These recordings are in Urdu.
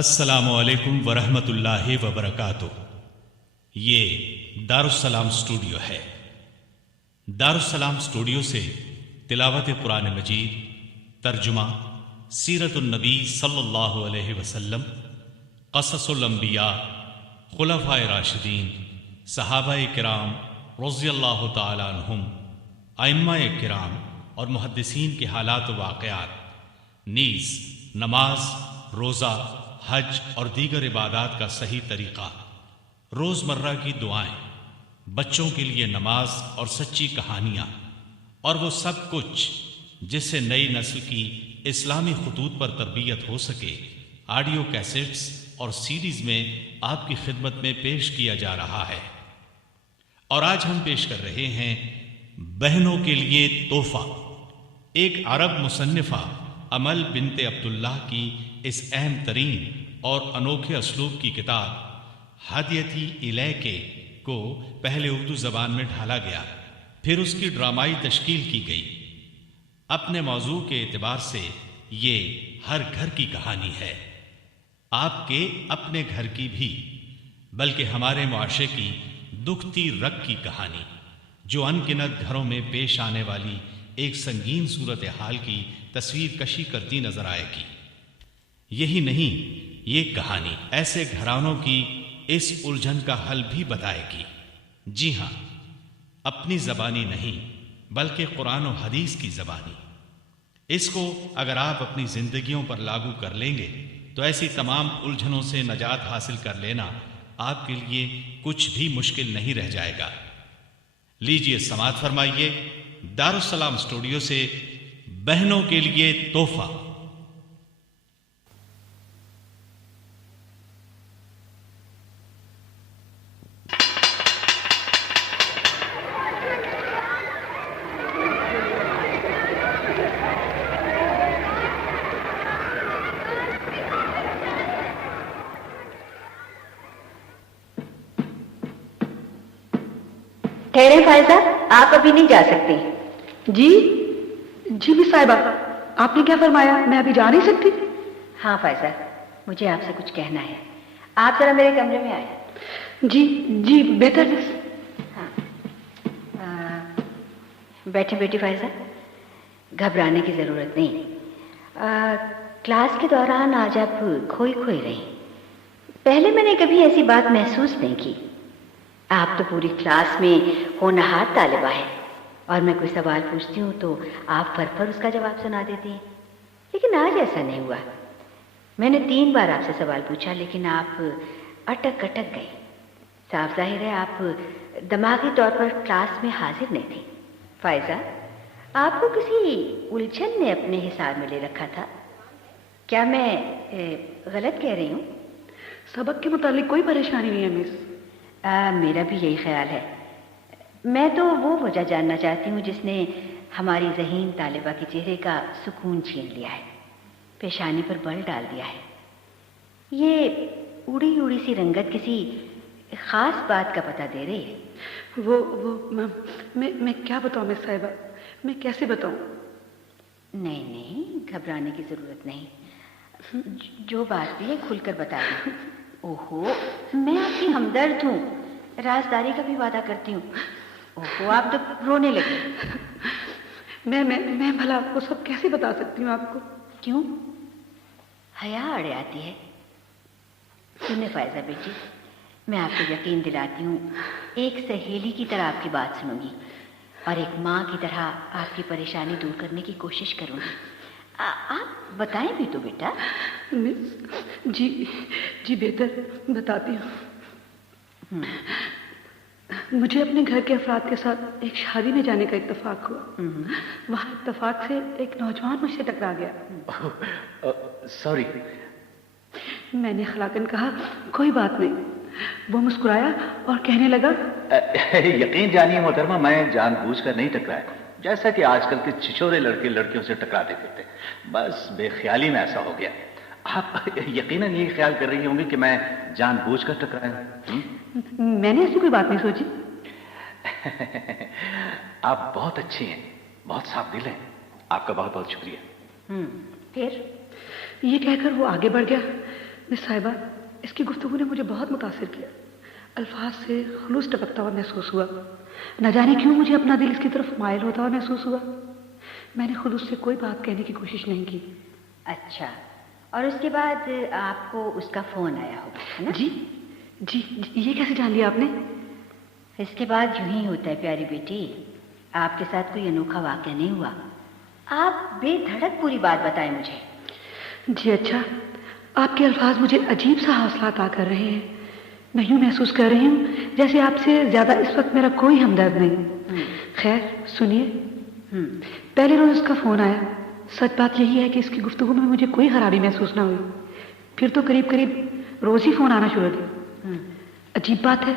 السلام علیکم ورحمۃ اللہ وبرکاتہ۔ یہ دارالسلام اسٹوڈیو ہے۔ دارالسلام اسٹوڈیو سے تلاوت قرآن مجید، ترجمہ، سیرت النبی صلی اللہ علیہ وسلم، قصص الانبیاء، خلفائے راشدین، صحابہ کرام رضی اللہ تعالی عنہم، ائمہ کرام اور محدثین کے حالات و واقعات، نیز نماز، روزہ، حج اور دیگر عبادات کا صحیح طریقہ، روزمرہ کی دعائیں، بچوں کے لیے نماز اور سچی کہانیاں، اور وہ سب کچھ جس سے نئی نسل کی اسلامی خطوط پر تربیت ہو سکے، آڈیو کیسٹس اور سیریز میں آپ کی خدمت میں پیش کیا جا رہا ہے۔ اور آج ہم پیش کر رہے ہیں بہنوں کے لیے تحفہ، ایک عرب مصنفہ امل بنت عبداللہ کی اس اہم ترین اور انوکھے اسلوب کی کتاب ہدیتی الیک کو پہلے اردو زبان میں ڈھالا گیا، پھر اس کی ڈرامائی تشکیل کی گئی۔ اپنے موضوع کے اعتبار سے یہ ہر گھر کی کہانی ہے، آپ کے اپنے گھر کی بھی، بلکہ ہمارے معاشرے کی دکھتی رگ کی کہانی، جو ان گنت گھروں میں پیش آنے والی ایک سنگین صورتحال کی تصویر کشی کرتی نظر آئے گی۔ یہی نہیں، یہ کہانی ایسے گھرانوں کی اس الجھن کا حل بھی بتائے گی۔ جی ہاں، اپنی زبانی نہیں بلکہ قرآن و حدیث کی زبانی۔ اس کو اگر آپ اپنی زندگیوں پر لاگو کر لیں گے تو ایسی تمام الجھنوں سے نجات حاصل کر لینا آپ کے لیے کچھ بھی مشکل نہیں رہ جائے گا۔ لیجئے سماعت فرمائیے دارالسلام اسٹوڈیو سے بہنوں کے لیے تحفہ۔ ٹھہرے فائزہ، آپ ابھی نہیں جا سکتی۔ جی بھی صاحبہ، آپ نے کیا فرمایا؟ میں ابھی جا نہیں سکتی؟ ہاں فائزہ، مجھے آپ سے کچھ کہنا ہے، آپ ذرا میرے کمرے میں آئے۔ جی بہتر۔ ہاں، بیٹھے بیٹھی فائزہ، گھبرانے کی ضرورت نہیں۔ کلاس کے دوران آج آپ کھوئی رہی۔ پہلے میں نے کبھی ایسی بات محسوس نہیں کی۔ آپ تو پوری کلاس میں ہونہار طالبہ ہیں، اور میں کوئی سوال پوچھتی ہوں تو آپ فر اس کا جواب سنا دیتی ہیں، لیکن آج ایسا نہیں ہوا۔ میں نے 3 بار آپ سے سوال پوچھا لیکن آپ اٹک گئے۔ صاف ظاہر ہے آپ دماغی طور پر کلاس میں حاضر نہیں تھی۔ فائزہ، آپ کو کسی الجھن نے اپنے حصار میں لے رکھا تھا؟ کیا میں غلط کہہ رہی ہوں؟ سبق کے متعلق کوئی پریشانی نہیں ہے مس۔ میرا بھی یہی خیال ہے۔ میں تو وہ وجہ جاننا چاہتی ہوں جس نے ہماری ذہین طالبہ کے چہرے کا سکون چھین لیا ہے، پیشانی پر بل ڈال دیا ہے۔ یہ اڑی سی رنگت کسی خاص بات کا پتہ دے رہی ہے۔ وہ میں کیا بتاؤں مس صاحبہ، میں کیسے بتاؤں؟ نہیں، گھبرانے کی ضرورت نہیں، جو بات بھی ہے کھل کر بتا دیں۔ اوہو، میں آپ کی ہمدرد ہوں، رازداری کا بھی وعدہ کرتی ہوں۔ اوہو، آپ تو رونے لگی۔ میں بھلا آپ کو سب کیسے بتا سکتی ہوں آپ کو؟ کیوں؟ حیا اڑے آتی ہے؟ سنیں فائزہ بیٹی، میں آپ کو یقین دلاتی ہوں، ایک سہیلی کی طرح آپ کی بات سنوں گی اور ایک ماں کی طرح آپ کی پریشانی دور کرنے کی کوشش کروں گی۔ آپ بتائیں بھی تو بیٹا۔ مس جی بہتر، بتاتی ہوں۔ مجھے اپنے گھر کے افراد کے ساتھ ایک شادی میں جانے کا اتفاق ہوا۔ وہاں اتفاق سے ایک نوجوان مجھ سے ٹکرا گیا۔ سوری۔ میں نے خلاقاً کہا کوئی بات نہیں۔ وہ مسکرایا اور کہنے لگا، یقین جانیے محترمہ، میں جان بوجھ کر نہیں ٹکرایا، جیسا کہ آج کل کے چھچورے لڑکے لڑکیوں سے ٹکراتے پھرتے، بس بے خیالی میں ایسا ہو گیا۔ آپ یقیناً یہی خیال کر رہی ہوں گی کہ میں جان بوجھ کر ٹکرایا ہوں۔ میں نے ایسی کوئی بات نہیں سوچی۔ آپ بہت اچھی ہیں، بہت صاف دل ہیں، آپ کا بہت بہت شکریہ۔ پھر یہ کہہ کر وہ آگے بڑھ گیا۔ مس صاحبہ، اس کی گفتگو نے مجھے بہت متاثر کیا. الفاظ سے خلوص ٹپکتا ہوا محسوس ہوا. نہ جانے کیوں مجھے اپنا دل اس کی طرف مائل ہوتا ہوا محسوس ہوا. میں نے خود اس سے کوئی بات کہنے کی کوشش نہیں کی. اچھا، اور اس کے بعد آپ کو اس کا فون آیا ہوگا، ہے نا؟ جی جی، یہ کیسے جان لیا آپ نے؟ اس کے بعد یوں ہی ہوتا ہے پیاری بیٹی. آپ کے ساتھ کوئی انوکھا واقعہ نہیں ہوا. آپ بے دھڑک پوری بات بتائیں مجھے. جی اچھا، آپ کے الفاظ مجھے عجیب سا حوصلہ عطا کر رہے ہیں. میں یوں محسوس کر رہی ہوں جیسے آپ سے زیادہ اس وقت میرا کوئی ہمدرد نہیں. خیر سنیے، پہلے روز اس کا فون آیا. سچ بات یہی ہے کہ اس کی گفتگو میں مجھے کوئی خرابی محسوس نہ ہوئی. پھر تو قریب قریب روز ہی فون آنا شروع ہو گیا. عجیب بات ہے،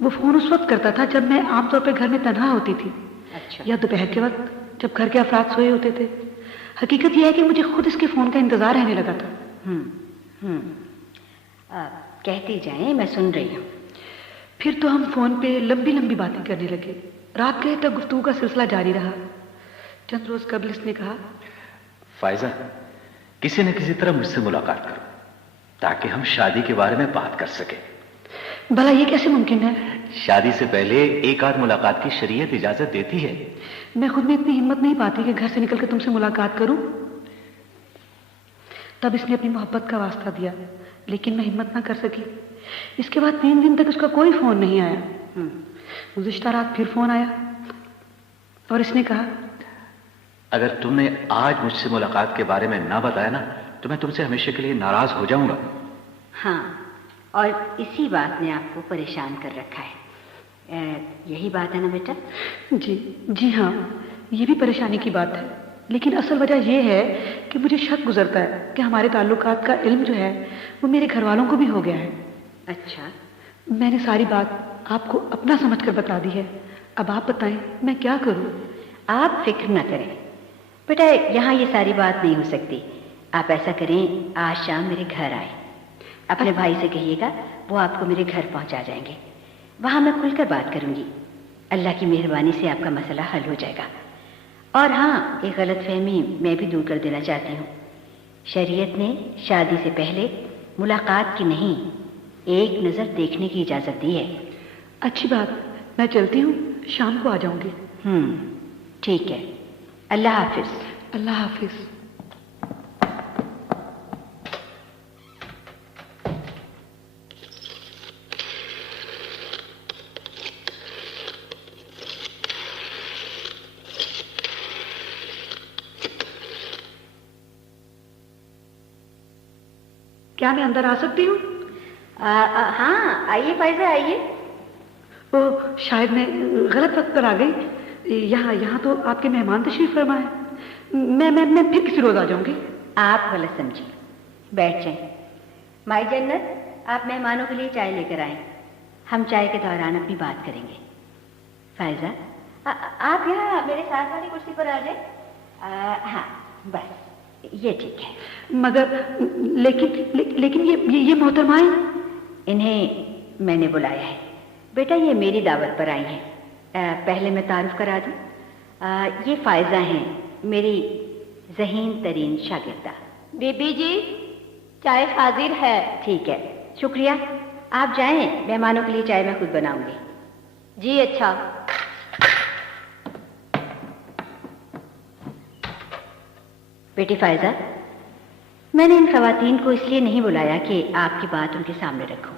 وہ فون اس وقت کرتا تھا جب میں عام طور پہ گھر میں تنہا ہوتی تھی. اچھا. یا دوپہر کے وقت جب گھر کے افراد سوئے ہوتے تھے. حقیقت یہ ہے کہ مجھے خود اس کے فون کا انتظار رہنے لگا تھا. کہتی جائیں، میں سن رہی ہوں. پھر تو ہم فون پہ لمبی لمبی باتیں کرنے لگے. رات گئے تک گفتگو کا سلسلہ جاری رہا. چند روز قبل اس نے کہا، فائزہ، کسی نہ کسی طرح مجھ سے ملاقات کرو تاکہ ہم شادی کے بارے میں بات کر سکیں. بھلا یہ کیسے ممکن ہے؟ شادی سے پہلے ایک آدھ ملاقات کی شریعت اجازت دیتی ہے. میں خود میں اتنی ہمت نہیں پاتی کہ گھر سے نکل کے تم سے ملاقات کروں. تب اس نے اپنی محبت کا واسطہ دیا، لیکن میں ہمت نہ کر سکی. اس کے بعد 3 دن تک اس کا کوئی فون نہیں آیا. گزشتہ رات پھر فون آیا اور اس نے کہا، اگر تم نے آج مجھ سے ملاقات کے بارے میں نہ بتایا نا تو میں تم سے ہمیشہ کے لیے ناراض ہو جاؤں گا. ہاں، اور اسی بات نے آپ کو پریشان کر رکھا ہے. یہی بات ہے نا بیٹا؟ جی ہاں، یہ بھی پریشانی کی بات ہے. لیکن اصل وجہ یہ ہے کہ مجھے شک گزرتا ہے کہ ہمارے تعلقات کا علم جو ہے وہ میرے گھر والوں کو بھی ہو گیا ہے. اچھا. میں نے ساری بات آپ کو اپنا سمجھ کر بتا دی ہے. اب آپ بتائیں میں کیا کروں؟ آپ فکر نہ کریں بیٹا، یہاں یہ ساری بات نہیں ہو سکتی. آپ ایسا کریں، آج شام میرے گھر آئیں. اپنے بھائی سے کہیے گا، وہ آپ کو میرے گھر پہنچا جائیں گے. وہاں میں کھل کر بات کروں گی. اللہ کی مہربانی سے آپ کا مسئلہ حل ہو جائے گا. اور ہاں، ایک غلط فہمی میں بھی دور کر دینا چاہتی ہوں. شریعت نے شادی سے پہلے ملاقات کی نہیں، ایک نظر دیکھنے کی اجازت دی ہے. اچھی بات، میں چلتی ہوں، شام کو آ جاؤں گی. ٹھیک ہے. اللہ حافظ. اللہ حافظ. کیا میں اندر آ سکتی ہوں؟ ہاں آئیے فائزہ، آئیے. شاید میں غلط وقت پر آ گئی. یہاں تو آپ کے مہمان تشریف فرما ہے. میں پھر کسی روز آ جاؤں گی. آپ غلط سمجھیں. بیٹھ جائیں. مائی جنت، آپ مہمانوں کے لیے چائے لے کر آئیں. ہم چائے کے دوران اپنی بات کریں گے. فائزہ، آپ یہاں میرے ساتھ والی کرسی پر آ جائیں. ہاں بس یہ ٹھیک ہے. مگر لیکن یہ محترمائیں، انہیں میں نے بلایا ہے. بیٹا یہ میری دعوت پر آئی ہیں. پہلے میں تعارف کرا دوں. یہ فائزہ ہیں، میری ذہین ترین شاگردہ. بی بی جی، چائے حاضر ہے. ٹھیک ہے، شکریہ. آپ جائیں، مہمانوں کے لیے چائے میں خود بناؤں گی. جی اچھا. بیٹی فائزہ، میں نے ان خواتین کو اس لیے نہیں بلایا کہ آپ کی بات ان کے سامنے رکھوں،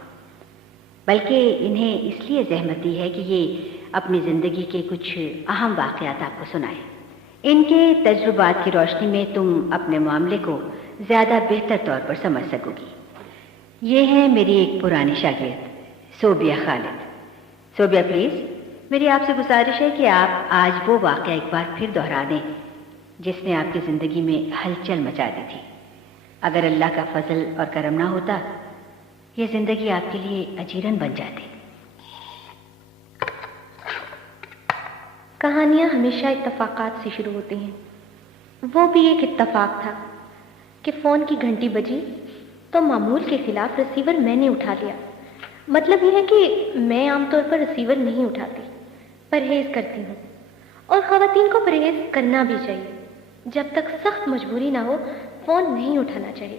بلکہ انہیں اس لیے زحمت دی ہے کہ یہ اپنی زندگی کے کچھ اہم واقعات آپ کو سنائیں. ان کے تجربات کی روشنی میں تم اپنے معاملے کو زیادہ بہتر طور پر سمجھ سکو گی. یہ ہے میری ایک پرانی شاگرد صوبیہ خالد. صوبیہ پلیز، میری آپ سے گزارش ہے کہ آپ آج وہ واقعہ ایک بار پھر دہرا دیں جس نے آپ کی زندگی میں ہلچل مچا دی تھی. اگر اللہ کا فضل اور کرم نہ ہوتا، یہ زندگی آپ کے لیے اجیرن بن جاتی. کہانیاں ہمیشہ اتفاقات سے شروع ہوتی ہیں. وہ بھی ایک اتفاق تھا کہ فون کی گھنٹی بجی تو معمول کے خلاف ریسیور میں نے اٹھا لیا. مطلب یہ ہے کہ میں عام طور پر ریسیور نہیں اٹھاتی، پرہیز کرتی ہوں. اور خواتین کو پرہیز کرنا بھی چاہیے. جب تک سخت مجبوری نہ ہو فون نہیں اٹھانا چاہیے.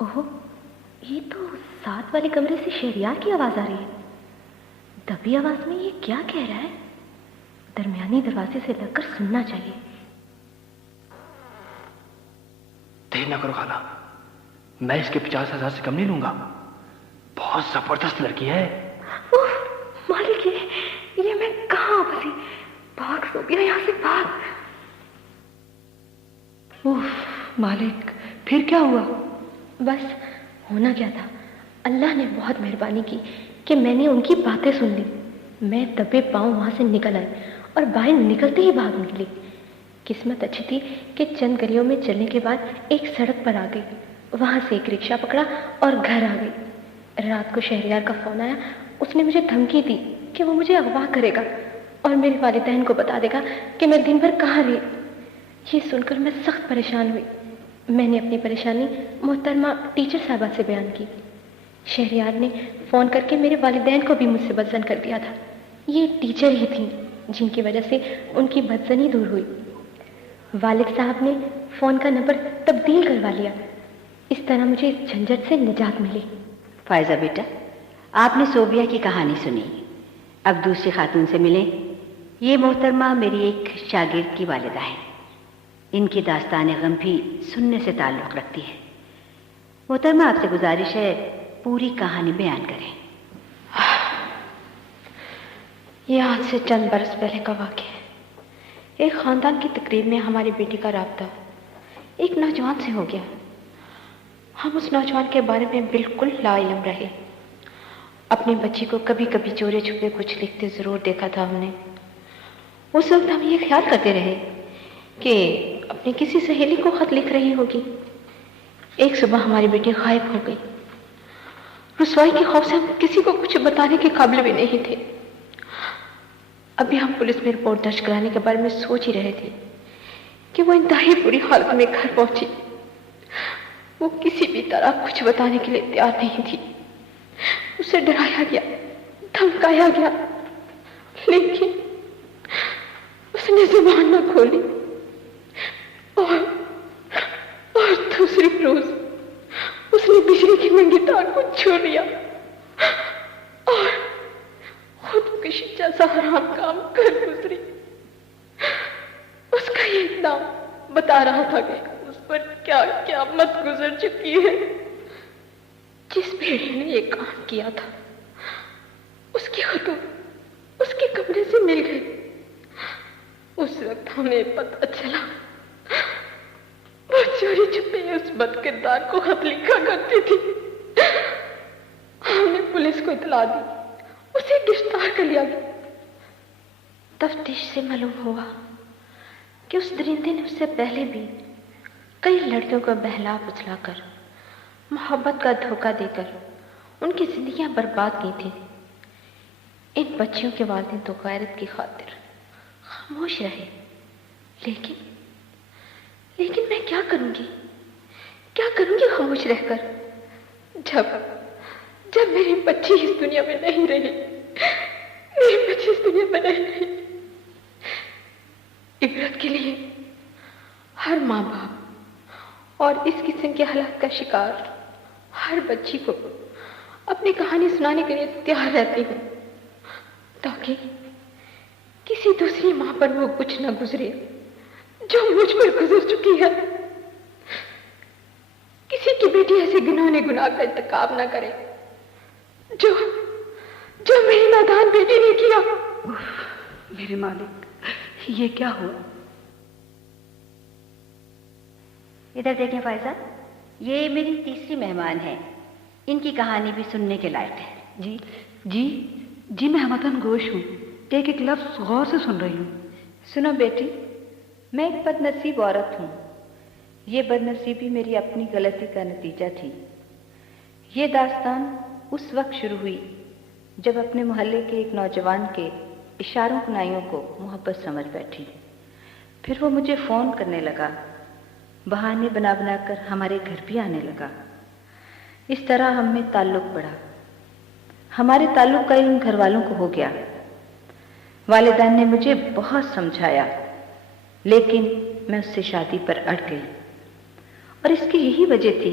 اوہ، یہ تو ساتھ والے کمرے سے شہریار کی آواز آ رہی ہے۔ دبی آواز میں یہ کیا کہہ رہا ہے؟ درمیانی دروازے سے لگ کر سننا چاہیے۔ دیر نہ کرو خالہ، میں اس کے 50,000 سے کم نہیں لوں گا۔ بہت زبردست لڑکی ہے۔ مالک، یہ میں کہاں پھنسی؟ بھاگ صوفیہ، یہاں سے بھاگ۔ مالک، پھر کیا ہوا؟ بس ہونا کیا تھا، اللہ نے بہت مہربانی کی کہ میں نے ان کی باتیں سن لی۔ میں دبے پاؤں وہاں سے نکل آئی اور باہر نکلتے ہی بھاگ نکلی۔ قسمت اچھی تھی کہ چند گلیوں میں چلنے کے بعد ایک سڑک پر آ گئی، وہاں سے ایک رکشہ پکڑا اور گھر آ گئی۔ رات کو شہریار کا فون آیا، اس نے مجھے دھمکی دی کہ وہ مجھے اغوا کرے گا اور میرے والدین کو بتا دے گا کہ میں دن بھر کہاں رہی۔ یہ سن کر میں سخت پریشان ہوئی۔ میں نے اپنی پریشانی محترمہ ٹیچر صاحبہ سے بیان کی۔ شہریار نے فون کر کے میرے والدین کو بھی مجھ سے بدظن کر دیا تھا۔ یہ ٹیچر ہی تھیں جن کی وجہ سے ان کی بدظنی دور ہوئی۔ والد صاحب نے فون کا نمبر تبدیل کروا لیا۔ اس طرح مجھے اس جھنجٹ سے نجات ملی۔ فائزہ بیٹا، آپ نے صوبیہ کی کہانی سنی، اب دوسری خاتون سے ملیں۔ یہ محترمہ میری ایک شاگرد کی والدہ ہے۔ ان کی داستان غم بھی سننے سے تعلق رکھتی ہے۔ محترمہ، آپ سے گزارش ہے پوری کہانی بیان کریں۔ یہ آج سے چند برس پہلے کا واقعہ ہے۔ ایک خاندان کی تقریب میں ہماری بیٹی کا رابطہ ایک نوجوان سے ہو گیا۔ ہم اس نوجوان کے بارے میں بالکل لا علم رہے۔ اپنی بچی کو کبھی کبھی چورے چھپے کچھ لکھتے ضرور دیکھا تھا ہم نے۔ اس وقت ہم یہ خیال کرتے رہے کہ اپنی کسی سہیلی کو خط لکھ رہی ہوگی۔ ایک صبح ہماری بیٹی غائب ہو گئی۔ رسوائی کے خوف سے ہم کسی کو کچھ بتانے کے قابل بھی نہیں تھے۔ ابھی ہم پولیس میں رپورٹ درج کرانے کے بارے میں سوچ ہی رہے تھے کہ وہ انتہائی بری حالت میں گھر پہنچی۔ وہ کسی بھی طرح کچھ بتانے کے لیے تیار نہیں تھی۔ اسے ڈرایا گیا، دھمکایا گیا، لیکن اس نے زبان نہ کھولی۔ اور دوسری روز اس نے بجلی کی ننگی تار کو چھوڑ دیا اور خودکشی جیسا حرام کام کر گزری۔ اس کا یہ اقدام بتا رہا تھا کہ اس پر کیا قیامت گزر چکی ہے۔ جس بھیڑیے نے یہ کام کیا تھا اس کی خطوط اس کے کمرے سے مل گئی۔ اس وقت ہمیں پتہ چلا وہ چوری چھپے اس بد کردار کو خط لکھا کرتی تھی۔ ہم نے پولیس کو اطلاع دی، اسے گرفتار کر لیا گیا۔ تفتیش سے معلوم ہوا کہ اس درندے نے اس سے پہلے بھی کئی لڑکیوں کو بہلا پچھلا کر محبت کا دھوکہ دے کر ان کی زندگیاں برباد کی تھیں۔ ان بچیوں کے والدین تو غیرت کی خاطر خاموش رہے، لیکن میں کیا کروں گی خاموش رہ کر، جب میری بچی اس دنیا میں نہیں رہی، عبرت کے لیے ہر ماں باپ اور اس قسم کے حالات کا شکار ہر بچی کو اپنی کہانی سنانے کے لیے تیار رہتی ہوں، تاکہ کسی دوسری ماں پر وہ کچھ نہ گزرے جو مجھ پر گزر چکی ہے۔ کسی کی بیٹی ایسے گناہ کا ارتکاب نہ کرے جو میری نادان بیٹی نے کیا۔ میرے مالک، یہ کیا ہوا؟ ادھر دیکھیں فائزہ، یہ میری تیسری مہمان ہے، ان کی کہانی بھی سننے کے لائق ہے۔ جی میں ہمتن گوش ہوں، ایک ایک لفظ غور سے سن رہی ہوں۔ سنو بیٹی، میں ایک بد نصیب عورت ہوں۔ یہ بد نصیبی میری اپنی غلطی کا نتیجہ تھی۔ یہ داستان اس وقت شروع ہوئی جب اپنے محلے کے ایک نوجوان کے اشاروں کنائیوں کو محبت سمجھ بیٹھی۔ پھر وہ مجھے فون کرنے لگا، بہانے بنا بنا کر ہمارے گھر بھی آنے لگا۔ اس طرح ہم میں تعلق بڑھا۔ ہمارے تعلق کا علم گھر والوں کو ہو گیا۔ والدین نے مجھے بہت سمجھایا، لیکن میں اس سے شادی پر اڑ گئی، اور اس کی یہی وجہ تھی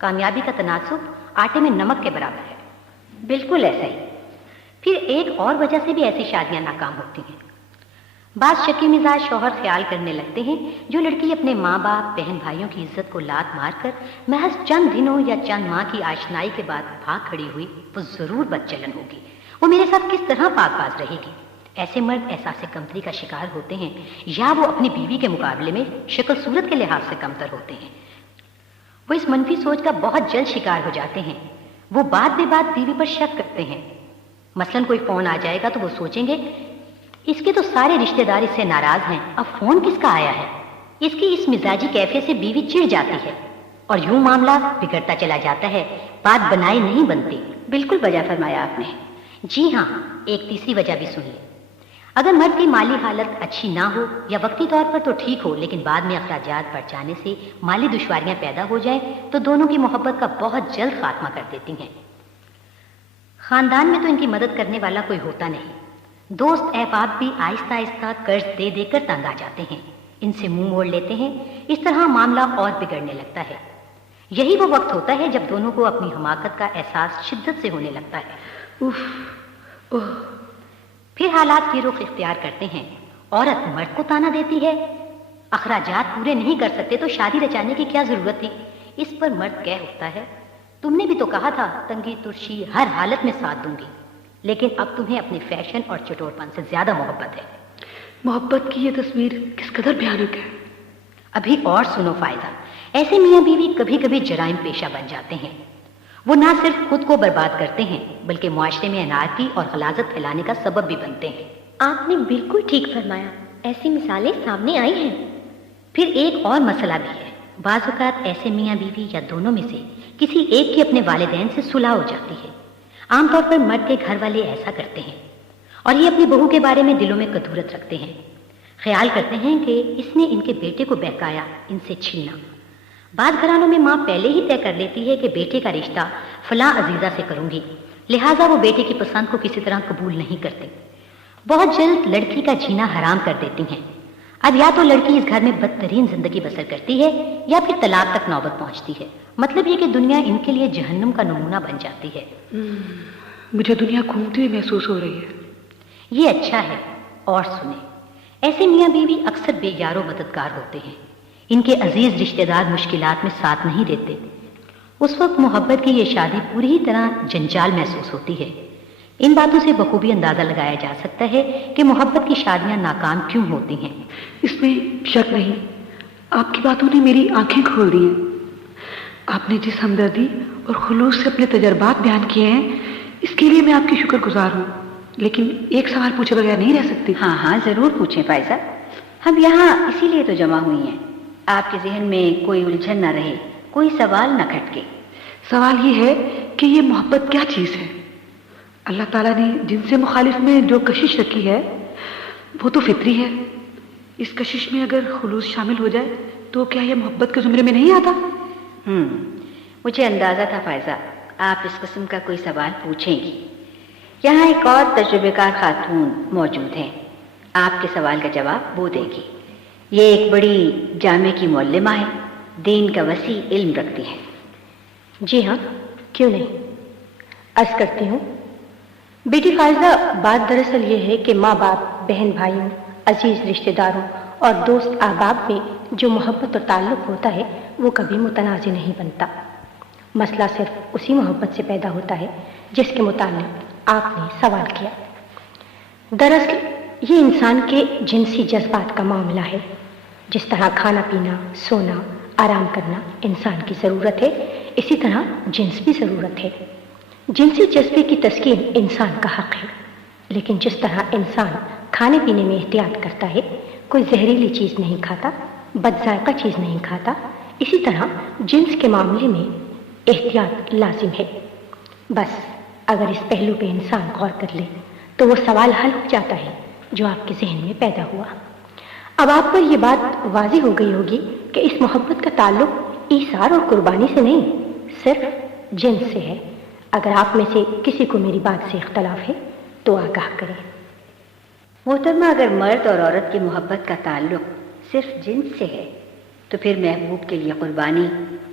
کامیابی کا تناسب آٹے میں نمک کے برابر ہے۔ بالکل ایسا ہی۔ پھر ایک اور وجہ سے بھی ایسی شادیاں ناکام ہوتی ہیں۔ بعض شکی مزاج شوہر خیال کرنے لگتے ہیں جو لڑکی اپنے ماں باپ بہن بھائیوں کی عزت کو لات مار کر محض چند دنوں یا چند ماہ کی آشنائی کے بعد بھاگ کھڑی ہوئی، وہ ضرور بدچلن ہوگی، وہ میرے ساتھ کس طرح پاک باز رہے گی۔ ایسے مرد احساس کمتری کا شکار ہوتے ہیں، یا وہ اپنی بیوی کے مقابلے میں شکل صورت کے لحاظ سے کمتر ہوتے ہیں۔ وہ اس منفی سوچ کا بہت جلد شکار ہو جاتے ہیں۔ وہ بات بے بات بیوی پر شک کرتے ہیں۔ مثلاً کوئی فون آ جائے گا تو وہ سوچیں گے اس کے تو سارے رشتہ دار اس سے ناراض ہیں، اب فون کس کا آیا ہے۔ اس کی اس مزاجی کیفیت سے بیوی چڑ جاتی ہے اور یوں معاملہ بگڑتا چلا جاتا ہے، بات بنائے نہیں بنتی۔ بالکل بجا فرمایا آپ نے۔ جی ہاں، ایک تیسری وجہ بھی سنیے۔ اگر مرد کی مالی حالت اچھی نہ ہو یا وقتی طور پر تو ٹھیک ہو، لیکن بعد میں اخراجات بڑھ جانے سے مالی دشواریاں پیدا ہو جائیں تو دونوں کی محبت کا بہت جلد خاتمہ کر دیتی ہیں۔ خاندان میں تو ان کی مدد کرنے والا کوئی ہوتا نہیں۔ دوست احباب بھی آہستہ آہستہ قرض دے دے کر تنگ آ جاتے ہیں، ان سے منہ موڑ لیتے ہیں۔ اس طرح معاملہ اور بگڑنے لگتا ہے۔ یہی وہ وقت ہوتا ہے جب دونوں کو اپنی حماقت کا احساس شدت سے ہونے لگتا ہے۔ پھر حالات کی رخ اختیار کرتے ہیں۔ عورت مرد کو تانا دیتی ہے، اخراجات پورے نہیں کر سکتے تو شادی رچانے کی کیا ضرورت تھی۔ اس پر مرد کہہ اٹھتا ہے تم نے بھی تو کہا تھا تنگی ترشی ہر حالت میں ساتھ دوں گی، لیکن اب تمہیں اپنے فیشن اور چٹور پن سے زیادہ محبت ہے۔ محبت کی یہ تصویر کس قدر بھیانک ہے۔ ابھی اور سنو فائدہ۔ ایسے میاں بیوی کبھی کبھی جرائم پیشہ بن جاتے ہیں۔ وہ نہ صرف خود کو برباد کرتے ہیں بلکہ معاشرے میں انارکی اور غلاظت پھیلانے کا سبب بھی بنتے ہیں۔ آپ نے بالکل ٹھیک فرمایا، ایسی مثالیں سامنے آئی ہیں۔ پھر ایک اور مسئلہ بھی ہے۔ بعض اوقات ایسے میاں بیوی یا دونوں میں سے کسی ایک کی اپنے والدین سے صلح ہو جاتی ہے۔ عام طور پر مرد کے گھر والے ایسا کرتے ہیں اور یہ اپنی بہو کے بارے میں دلوں میں کدورت رکھتے ہیں۔ خیال کرتے ہیں کہ اس نے ان کے بیٹے کو بہکایا، ان سے چھینا۔ بعض گھرانوں میں ماں پہلے ہی طے کر لیتی ہے کہ بیٹے کا رشتہ فلاں عزیزہ سے کروں گی، لہٰذا وہ بیٹے کی پسند کو کسی طرح قبول نہیں کرتے۔ بہت جلد لڑکی کا جینا حرام کر دیتی ہیں۔ اب یا تو لڑکی اس گھر میں بدترین زندگی بسر کرتی ہے یا پھر طلاق تک نوبت پہنچتی ہے۔ مطلب یہ کہ دنیا ان کے لیے جہنم کا نمونہ بن جاتی ہے۔ مجھے دنیا گھومتی ہوئی محسوس ہو رہی ہے۔ یہ اچھا ہے۔ اور سنیں، ایسے میاں بیوی اکثر بے یار و مددگار ہوتے ہیں۔ ان کے عزیز رشتہ دار مشکلات میں ساتھ نہیں دیتے۔ اس وقت محبت کی یہ شادی پوری طرح جنجال محسوس ہوتی ہے۔ ان باتوں سے بخوبی اندازہ لگایا جا سکتا ہے کہ محبت کی شادیاں ناکام کیوں ہوتی ہیں۔ اس میں شک نہیں، آپ کی باتوں نے میری آنکھیں کھول دی ہیں۔ آپ نے جس ہمدردی اور خلوص سے اپنے تجربات بیان کیے ہیں اس کے لیے میں آپ کی شکر گزار ہوں، لیکن ایک سوال پوچھے بغیر نہیں رہ سکتی۔ ہاں ضرور پوچھیں فائزہ، ہم یہاں اسی لیے تو جمع ہوئی ہیں، آپ کے ذہن میں کوئی الجھن نہ رہے، کوئی سوال نہ کھٹکے۔ سوال یہ ہے کہ یہ محبت کیا چیز ہے؟ اللہ تعالیٰ نے جن سے مخالف میں جو کشش رکھی ہے وہ تو فطری ہے۔ اس کشش میں اگر خلوص شامل ہو جائے تو کیا یہ محبت کے زمرے میں نہیں آتا؟ مجھے اندازہ تھا فائزہ آپ اس قسم کا کوئی سوال پوچھیں گی۔ یہاں ایک اور تجربے کار خاتون موجود ہیں، آپ کے سوال کا جواب وہ دے گی۔ یہ ایک بڑی جامع کی معلمہ ہے، دین کا وسیع علم رکھتی ہے۔ جی ہاں، کیوں نہیں، عرض کرتی ہوں۔ بیٹی فائزہ، بات دراصل یہ ہے کہ ماں باپ، بہن بھائیوں، عزیز رشتہ داروں اور دوست احباب میں جو محبت اور تعلق ہوتا ہے وہ کبھی متنازع نہیں بنتا۔ مسئلہ صرف اسی محبت سے پیدا ہوتا ہے جس کے متعلق آپ نے سوال کیا۔ دراصل یہ انسان کے جنسی جذبات کا معاملہ ہے۔ جس طرح کھانا پینا، سونا، آرام کرنا انسان کی ضرورت ہے، اسی طرح جنس بھی ضرورت ہے۔ جنسی جذبے کی تسکین انسان کا حق ہے، لیکن جس طرح انسان کھانے پینے میں احتیاط کرتا ہے، کوئی زہریلی چیز نہیں کھاتا، بد ذائقہ چیز نہیں کھاتا، اسی طرح جنس کے معاملے میں احتیاط لازم ہے۔ بس اگر اس پہلو پہ انسان غور کر لے تو وہ سوال حل ہو جاتا ہے جو آپ کے ذہن میں پیدا ہوا۔ اب آپ پر یہ بات واضح ہو گئی ہوگی کہ اس محبت کا تعلق ایثار اور قربانی سے نہیں، صرف جنس سے ہے۔ اگر آپ میں سے کسی کو میری بات سے اختلاف ہے تو آگاہ کریں۔ محترمہ، اگر مرد اور عورت کی محبت کا تعلق صرف جنس سے ہے تو پھر محبوب کے لیے قربانی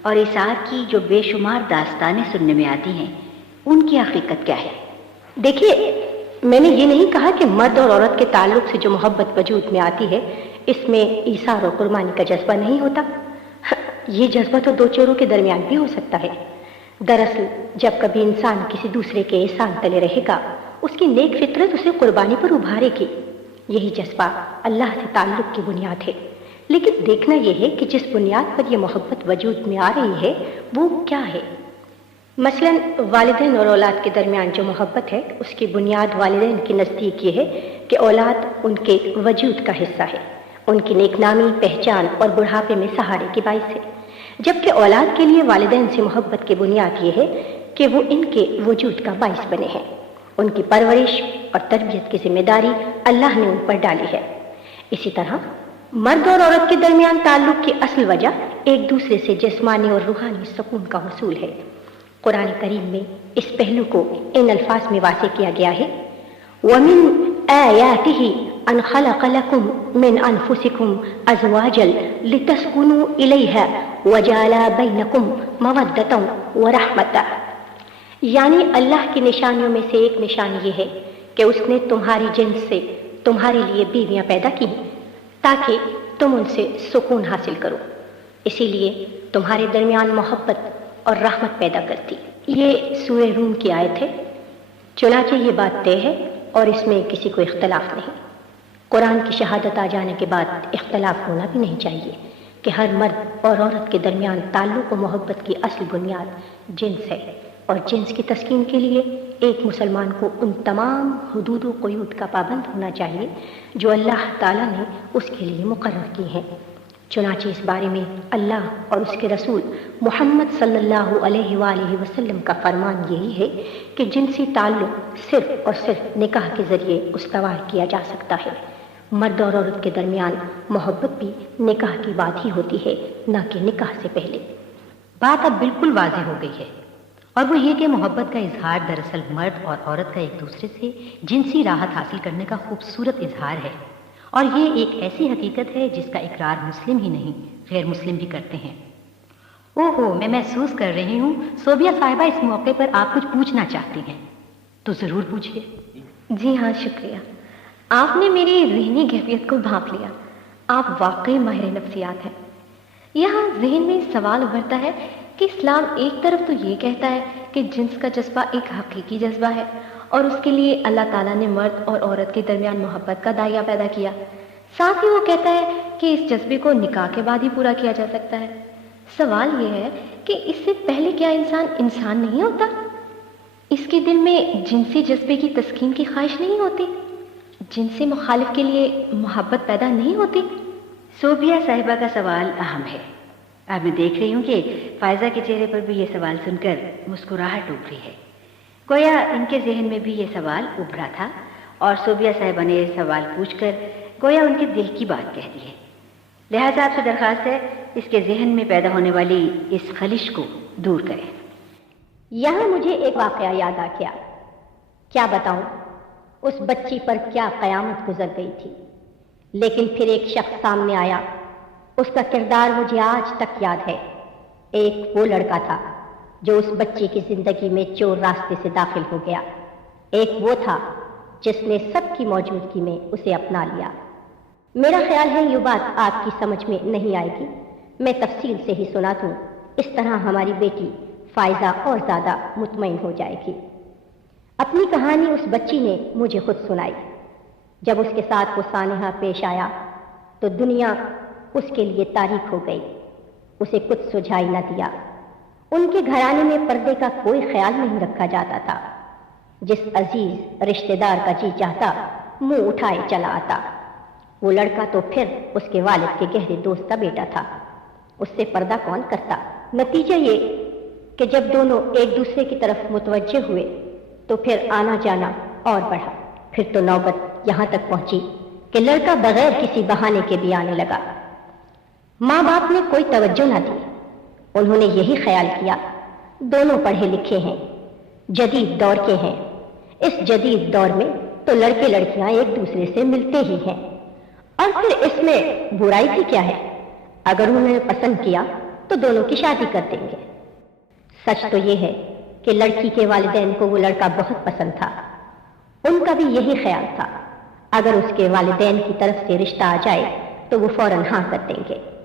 اور ایثار کی جو بے شمار داستانیں سننے میں آتی ہیں ان کی حقیقت کیا ہے؟ دیکھیے، میں نے یہ نہیں کہا کہ مرد اور عورت کے تعلق سے جو محبت وجود میں آتی ہے اس میں ایثار اور قربانی کا جذبہ نہیں ہوتا. یہ جذبہ تو دو چوروں کے درمیان بھی ہو سکتا ہے. دراصل جب کبھی انسان کسی دوسرے کے احسان تلے رہے گا اس کی نیک فطرت اسے قربانی پر ابھارے گی. یہی جذبہ اللہ سے تعلق کی بنیاد ہے. لیکن دیکھنا یہ ہے کہ جس بنیاد پر یہ محبت وجود میں آ رہی ہے وہ کیا ہے. مثلا والدین اور اولاد کے درمیان جو محبت ہے اس کی بنیاد والدین کے نزدیک یہ ہے کہ اولاد ان کے وجود کا حصہ ہے، ان کی نیک نامی، پہچان اور بڑھاپے میں سہارے کی باعث ہے. جبکہ اولاد کے لیے والدین سے محبت کی بنیاد یہ ہے کہ وہ ان کے وجود کا باعث بنے ہیں. ان کی پرورش اور تربیت کی ذمہ داری اللہ نے ان پر ڈالی ہے. اسی طرح مرد اور عورت کے درمیان تعلق کی اصل وجہ ایک دوسرے سے جسمانی اور روحانی سکون کا حصول ہے. قرآن کریم میں اس پہلو کو ان الفاظ میں واضح کیا گیا ہے: وَمِنْ آيَاتِهِ أَنْ خَلَقَ لَكُم مِّنْ أَنفُسِكُمْ أَزْوَاجًا لِتَسْكُنُوا إِلَيْهَا وَجَعَلَ بَيْنَكُمْ مَوَدَّةً وَرَحْمَةً. یعنی اللہ کی نشانیوں میں سے ایک نشانی یہ ہے کہ اس نے تمہاری جنس سے تمہارے لیے بیویاں پیدا کی تاکہ تم ان سے سکون حاصل کرو. اسی لیے تمہارے درمیان محبت اور رحمت پیدا کرتی. یہ سورہ روم کی آیت ہے. چنانچہ یہ بات طے ہے اور اس میں کسی کو اختلاف نہیں. قرآن کی شہادت آ جانے کے بعد اختلاف ہونا بھی نہیں چاہیے کہ ہر مرد اور عورت کے درمیان تعلق و محبت کی اصل بنیاد جنس ہے، اور جنس کی تسکین کے لیے ایک مسلمان کو ان تمام حدود و قیود کا پابند ہونا چاہیے جو اللہ تعالیٰ نے اس کے لیے مقرر کی ہیں. چنانچہ اس بارے میں اللہ اور اس کے رسول محمد صلی اللہ علیہ وآلہ وسلم کا فرمان یہی ہے کہ جنسی تعلق صرف اور صرف نکاح کے ذریعے استوار کیا جا سکتا ہے. مرد اور عورت کے درمیان محبت بھی نکاح کی بات ہی ہوتی ہے، نہ کہ نکاح سے پہلے. بات اب بالکل واضح ہو گئی ہے، اور وہ یہ کہ محبت کا اظہار دراصل مرد اور عورت کا ایک دوسرے سے جنسی راحت حاصل کرنے کا خوبصورت اظہار ہے. اور یہ ایک ایسی حقیقت ہے جس کا اقرار مسلم ہی نہیں غیر مسلم بھی کرتے ہیں. اوہو، میں محسوس کر رہی ہوں صوبیہ صاحبہ اس موقع پر آپ کچھ پوچھنا چاہتی ہیں، تو ضرور پوچھیے. جی ہاں، شکریہ. آپ نے میری ذہنی کیفیت کو بھانپ لیا. آپ واقعی ماہر نفسیات ہیں. یہاں ذہن میں سوال ابھرتا ہے کہ اسلام ایک طرف تو یہ کہتا ہے کہ جنس کا جذبہ ایک حقیقی جذبہ ہے اور اس کے لیے اللہ تعالیٰ نے مرد اور عورت کے درمیان محبت کا دائرہ پیدا کیا. ساتھ ہی وہ کہتا ہے کہ اس جذبے کو نکاح کے بعد ہی پورا کیا جا سکتا ہے. سوال یہ ہے کہ اس سے پہلے کیا انسان نہیں ہوتا؟ اس کے دل میں جنسی جذبے کی تسکین کی خواہش نہیں ہوتی؟ جنسی مخالف کے لیے محبت پیدا نہیں ہوتی؟ صوبیہ صاحبہ کا سوال اہم ہے. اب میں دیکھ رہی ہوں کہ فائزہ کے چہرے پر بھی یہ سوال سن کر مسکراہٹ ابھری ہے. گویا ان کے ذہن میں بھی یہ سوال ابھرا تھا اور صوبیہ صاحبہ نے یہ سوال پوچھ کر گویا ان کے دل کی بات کہہ دی ہے. لہٰذا آپ سے درخواست ہے اس کے ذہن میں پیدا ہونے والی اس خلش کو دور کریں. یہاں مجھے ایک واقعہ یاد آ گیا. کیا بتاؤں اس بچی پر کیا قیامت گزر گئی تھی. لیکن پھر ایک شخص سامنے آیا، اس کا کردار مجھے آج تک یاد ہے. ایک وہ لڑکا تھا جو اس بچی کی زندگی میں چور راستے سے داخل ہو گیا. ایک وہ تھا جس نے سب کی موجودگی میں اسے اپنا لیا. میرا خیال ہے یہ بات آپ کی سمجھ میں نہیں آئے گی، میں تفصیل سے ہی سنا دوں. اس طرح ہماری بیٹی فائزہ اور زیادہ مطمئن ہو جائے گی. اپنی کہانی اس بچی نے مجھے خود سنائی. جب اس کے ساتھ وہ سانحہ پیش آیا تو دنیا اس کے لیے تاریک ہو گئی. اسے کچھ سجھائی نہ دیا. ان کے گھرانے میں پردے کا کوئی خیال نہیں رکھا جاتا تھا. جس عزیز رشتہ دار کا جی چاہتا منہ اٹھائے چلا آتا. وہ لڑکا تو پھر اس کے والد کے گہرے دوست کا بیٹا تھا. اس سے پردہ کون کرتا؟ نتیجہ یہ کہ جب دونوں ایک دوسرے کی طرف متوجہ ہوئے تو پھر آنا جانا اور بڑھا. پھر تو نوبت یہاں تک پہنچی کہ لڑکا بغیر کسی بہانے کے بھی آنے لگا. ماں باپ نے کوئی توجہ نہ دی. انہوں نے یہی خیال کیا دونوں پڑھے لکھے ہیں، جدید دور کے ہیں. اس جدید دور میں تو لڑکے لڑکیاں ایک دوسرے سے ملتے ہی ہیں، اور پھر اس میں برائی بھی کیا ہے؟ اگر انہوں نے پسند کیا تو دونوں کی شادی کر دیں گے۔ سچ تو یہ ہے کہ لڑکی کے والدین کو وہ لڑکا بہت پسند تھا، ان کا بھی یہی خیال تھا، اگر اس کے والدین کی طرف سے رشتہ آ جائے تو وہ فوراً ہاں کر دیں گے۔